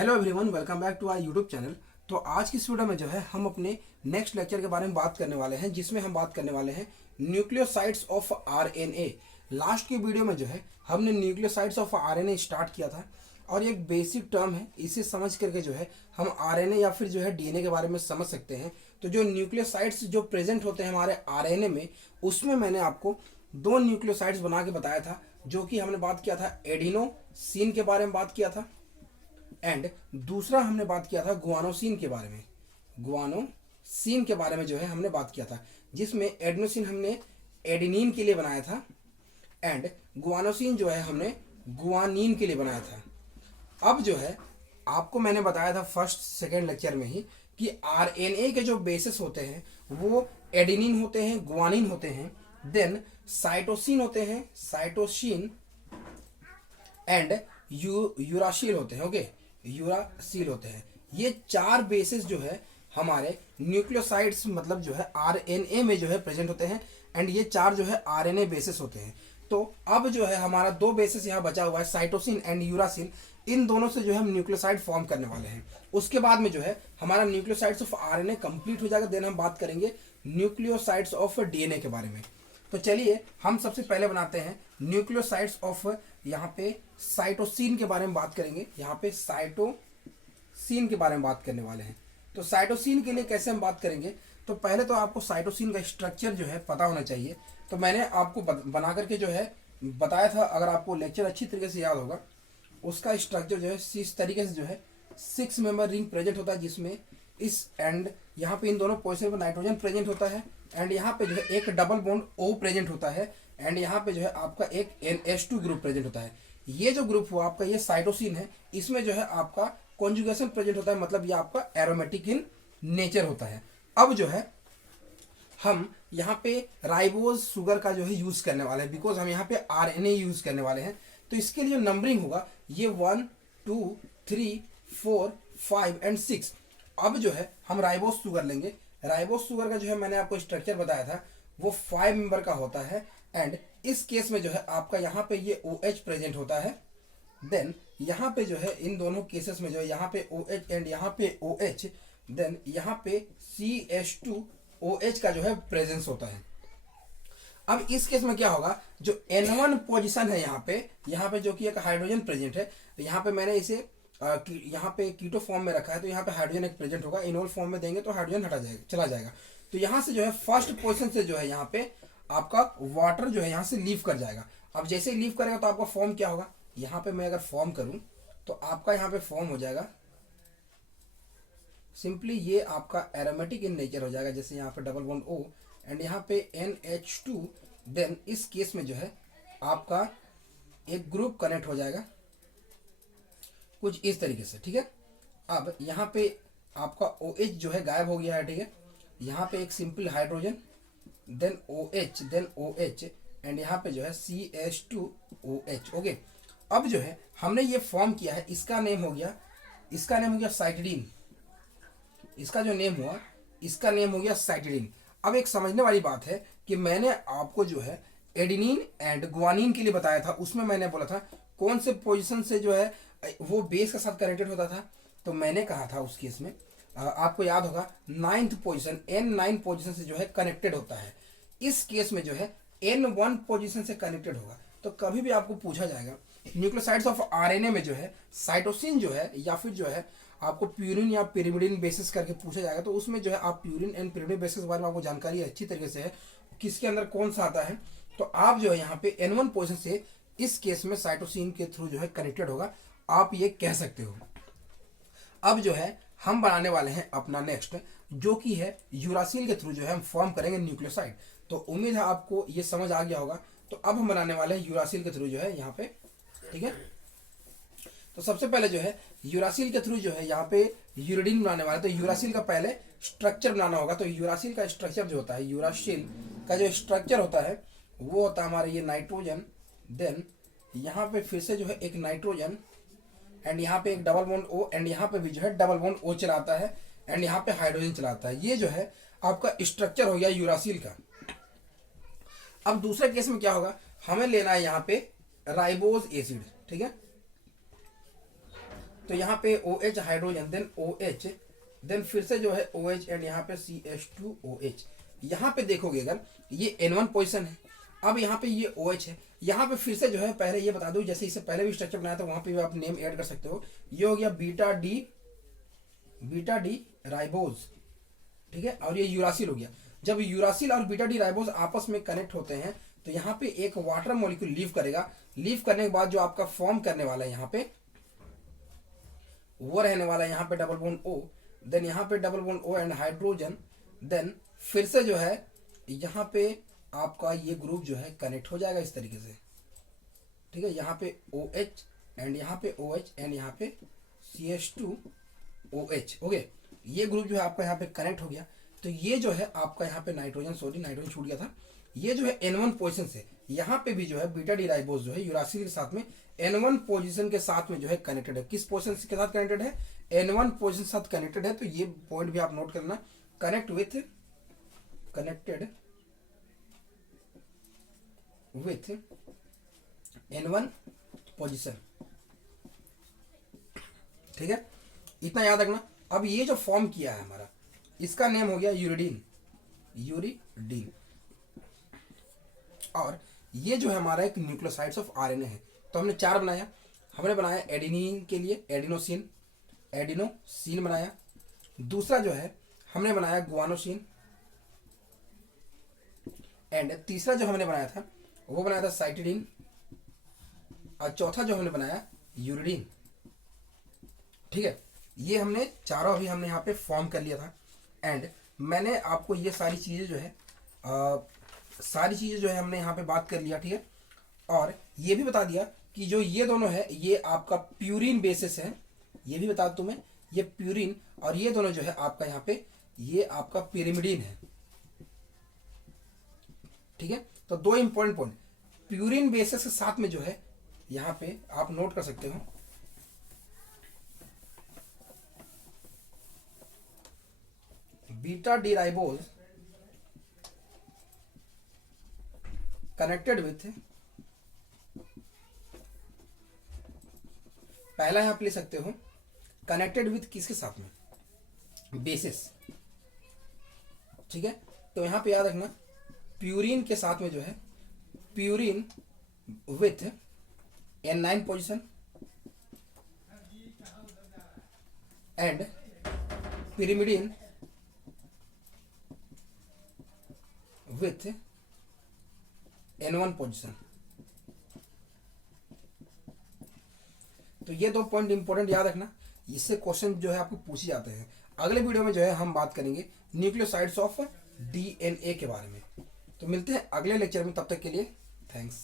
Hello everyone, welcome back to our YouTube channel. तो आज की इस वीडियो में जो है हम अपने नेक्स्ट लेक्चर के बारे में बात करने वाले हैं, जिसमें हम बात करने वाले हैं न्यूक्लियोसाइड्स ऑफ आरएनए। लास्ट की वीडियो में जो है हमने न्यूक्लियोसाइड्स ऑफ आरएनए स्टार्ट किया था और ये एक बेसिक टर्म है, इसे समझ करके जो है हम आरएनए या फिर जो है डीएनए के बारे में समझ सकते हैं। तो जो न्यूक्लियोसाइड्स जो प्रेजेंट होते हैं हमारे आरएनए में, उसमें मैंने आपको दो न्यूक्लियोसाइड्स बना के बताया था, जो कि हमने बात किया था एडिनोसिन के बारे में बात किया था, एंड दूसरा हमने बात किया था गुआनोसिन के बारे में। गुआनोसिन के बारे में जो है हमने बात किया था, जिसमें एडिनोसिन हमने एडेनिन के लिए बनाया था एंड गुआनोसिन जो है हमने गुआनिन के लिए बनाया था। अब जो है आपको मैंने बताया था फर्स्ट सेकेंड लेक्चर में ही कि आरएनए के जो बेसिस होते हैं वो एडेनिन होते हैं, गुआनिन होते हैं, देन साइटोसिन होते हैं, साइटोसिन एंड यूरासिल होते हैं। ओके, यूरासिल होते हैं। ये चार बेसिस जो है हमारे न्यूक्लियोसाइड्स मतलब जो है आरएनए में जो है प्रेजेंट होते हैं एंड ये चार जो है आरएनए बेसिस होते हैं। तो अब जो है हमारा दो बेसिस यहाँ बचा हुआ है, साइटोसिन एंड यूरासिल। इन दोनों से जो है हम न्यूक्लियोसाइड फॉर्म करने वाले हैं। उसके बाद में जो है हमारा न्यूक्लियोसाइड्स ऑफ आरएनए कंप्लीट हो जाएगा, देन हम बात करेंगे न्यूक्लियोसाइड्स ऑफ डीएनए के बारे में। तो चलिए हम सबसे पहले बनाते हैं न्यूक्लियोसाइड्स ऑफ, यहाँ पे साइटोसिन के बारे में बात करेंगे। यहाँ पे साइटोसिन के बारे में बात करने वाले हैं। तो साइटोसिन के लिए कैसे हम बात करेंगे, तो पहले तो आपको साइटोसिन का स्ट्रक्चर जो है पता होना चाहिए। तो मैंने आपको बना करके जो है बताया था, अगर आपको लेक्चर अच्छी तरीके से याद होगा, उसका स्ट्रक्चर जो है इस तरीके से जो है 6 मेंबर रिंग प्रेजेंट होता है, जिसमें इस एंड यहाँ पे इन दोनों पोजीशन पर नाइट्रोजन प्रेजेंट होता है एंड यहाँ पे जो है एक डबल बॉन्ड O प्रेजेंट होता है एंड यहाँ पे जो है आपका एक NH2 ग्रुप प्रेजेंट होता है। ये जो ग्रुप हुआ आपका, ये साइटोसिन है, इसमें जो है आपका कॉन्जुगेशन प्रेजेंट होता है, मतलब ये आपका एरोमेटिक इन नेचर होता है। अब जो है हम यहाँ पे राइबोज शुगर का जो है यूज करने वाले हैं, बिकॉज हम यहाँ पे आरएनए यूज करने वाले हैं। तो इसके लिए जो नंबरिंग होगा ये 1 2 3 4 5 एंड 6। अब जो है हम राइबोज शुगर लेंगे। राइबोज शुगर का जो है मैंने आपको स्ट्रक्चर बताया था, वो 5 मेंबर का होता है एंड इस केस में जो है आपका यहाँ पे ये OH प्रेजेंट होता है। देन यहाँ पे जो है इन दोनों केसेस में जो है यहाँ पे OH एंड यहाँ पे OH, देन यहाँ पे CH2OH का जो है प्रेजेंस होता है। अब इस केस में क्या होगा, जो N1 पोजीशन है यहाँ पे जो कि एक हाइड्रोजन प्रेजेंट है, यहाँ पे मैंने इसे यहाँ पे कीटो फॉर्म में रखा है, तो यहाँ पे हाइड्रोजन एक प्रेजेंट होगा। इनोल फॉर्म में देंगे तो हाइड्रोजन हटा जाएगा, चला जाएगा। तो यहाँ से जो है फर्स्ट पोजीशन से जो है यहाँ पे आपका वाटर जो है यहाँ से लीव कर जाएगा। अब जैसे ही लीव करेगा तो आपका फॉर्म क्या होगा, यहाँ पे मैं अगर फॉर्म करूं तो आपका यहाँ पे फॉर्म हो जाएगा सिंपली ये आपका एरोमेटिक इन नेचर हो जाएगा, जैसे यहाँ पे डबल बॉन्ड O एंड यहाँ पे NH2। देन इस केस में जो है आपका एक ग्रुप कनेक्ट हो जाएगा कुछ इस तरीके से, ठीक है। अब यहाँ पे आपका OH जो है गायब हो गया है, ठीक है। यहाँ पे एक simple hydrogen, then OH, then OH and यहाँ पे जो है CH2OH। ओके, अब जो है हमने ये फॉर्म किया है, इसका नेम हो गया साइटिडीन। इसका जो नेम हुआ, इसका नेम हो गया साइटिडीन। अब एक समझने वाली बात है कि मैंने आपको जो है एडेनिन एंड गुआनिन के लिए बताया था, उसमें मैंने बोला था कौन से पोजीशन से जो है वो बेस के साथ कनेक्टेड होता था। तो मैंने कहा था उस केस में आपको याद होगा 9th पोजीशन, N9 पोजीशन से जो है कनेक्टेड होता है। इस केस में जो है N1 पोजीशन से कनेक्टेड होगा। तो कभी भी आपको पूछा जाएगा न्यूक्लियोसाइड्स ऑफ आरएनए में जो है साइटोसिन जो है या फिर जो है आपको प्यूरिन या पिरिमिडिन बेसिस करके पूछा जाएगा, तो उसमें जो है आप प्यूरिन एंड पिरिमिडिन बेसिस के बारे में आपको जानकारी अच्छी तरीके से है, किसके अंदर कौन सा आता है। तो आप जो है यहाँ पे N1 पोजीशन से इस केस में साइटोसिन के थ्रू जो है कनेक्टेड होगा, आप ये कह सकते हो। अब जो है हम बनाने वाले हैं अपना नेक्स्ट, जो कि है यूरासिल के थ्रू जो है हम फॉर्म करेंगे न्यूक्लियोसाइड। तो उम्मीद है आपको ये समझ आ गया होगा। तो अब हम बनाने वाले हैं यूरासिल के थ्रू जो है यहाँ पे, ठीक है। तो सबसे पहले जो है यूरासिल के थ्रू जो है यहाँ पे यूरिडीन बनाने वाले, तो यूरासिल का पहले स्ट्रक्चर बनाना होगा। तो यूरासिल का स्ट्रक्चर जो होता है, यूरासिल का जो स्ट्रक्चर होता है वो होता है हमारे ये नाइट्रोजन, देन यहाँ पे फिर से जो है एक नाइट्रोजन एंड यहाँ पे एक डबल बॉन्ड O एंड यहाँ पे भी जो है डबल बॉन्ड O चलाता है एंड यहाँ पे हाइड्रोजन चलाता है। ये जो है आपका स्ट्रक्चर हो गया यूरासिल का। अब दूसरे केस में क्या होगा, हमें लेना है यहाँ पे राइबोज एसिड, ठीक है। तो यहाँ पे OH hydrogen, then OH, then फिर से जो है OH एंड यहाँ पे CH2OH। यहाँ पे देखोगे अगर ये N1 पोजीशन है, अब यहाँ पे ये OH है, यहाँ पे फिर से जो है पहले ये बता दूं, जैसे इससे पहले भी स्ट्रक्चर बनाया था वहां पे भी आप नेम ऐड कर सकते हो। ये हो गया बीटा डी राइबोज, ठीक है, और ये यूरासिल हो गया। जब यूरासिल और बीटा डी राइबोज आपस में कनेक्ट होते हैं तो यहाँ पे एक वाटर मॉलिक्यूल लीव करेगा। लीव करने के बाद जो आपका फॉर्म करने वाला है यहाँ पे वो रहने वाला है यहाँ पे डबल बॉन्ड O, देन यहाँ पे double bond O and hydrogen, then फिर से जो है यहाँ पे आपका ये ग्रुप जो है कनेक्ट हो जाएगा इस तरीके से, ठीक है। यहाँ पे OH एंड यहाँ पे OH एंड यहाँ पे CH2OH हो गए। ये ग्रुप जो है आपका यहाँ पे कनेक्ट हो गया। तो ये जो है आपका यहाँ पे नाइट्रोजन छूट गया था। ये जो है N1 पोजीशन से यहाँ पे भी जो है बीटा डी राइबोज जो है यूरासिल के साथ में N1 पोजीशन के साथ में जो है कनेक्टेड है। किस पोजीशन के साथ कनेक्टेड है? N1 पोजीशन के साथ कनेक्टेड है। तो ये पॉइंट भी आप नोट करना, कनेक्टेड विथ N1 पोजीशन, ठीक है, इतना याद रखना। अब ये जो फॉर्म किया है हमारा, इसका नेम हो गया यूरिडीन, और ये जो है हमारा एक न्यूक्लियोसाइड्स ऑफ RNA है। तो हमने 4 बनाया। हमने बनाया एडिनिन के लिए एडिनोसिन बनाया। दूसरा जो है हमने बनाया गुआनोसिन, एंड तीसरा जो हमने बनाया था वो बनाया था साइटिडीन, और चौथा जो हमने बनाया यूरिडीन, ठीक है। ये हमने चारों अभी हमने यहाँ पे फॉर्म कर लिया था। एंड मैंने आपको ये सारी चीज़ें जो है हमने यहाँ पे बात कर लिया, ठीक है। और ये भी बता दिया कि जो ये दोनों है ये आपका प्यूरिन बेसिस है, ये भी बता दूं तुम्हें, ये प्यूरिन, और ये दोनों जो है आपका यहाँ पे ये आपका पिरिमिडीन है, ठीक है। तो 2 इंपॉर्टेंट पॉइंट प्यूरिन बेसिस के साथ में जो है यहाँ पे आप नोट कर सकते हो। Beta D ribose connected with, पहला यहां आप ले सकते हो कनेक्टेड विथ किसके साथ में? बेसिस, ठीक है। तो यहां पे याद रखना प्यूरिन के साथ में जो है purine with N9 position and pyrimidine with N1 position. तो ये 2 पॉइंट इंपॉर्टेंट याद रखना, इससे क्वेश्चन जो है आपको पूछे जाते हैं। अगले वीडियो में जो है हम बात करेंगे न्यूक्लियोसाइड्स ऑफ DNA के बारे में। तो मिलते हैं अगले लेक्चर में, तब तक के लिए थैंक्स।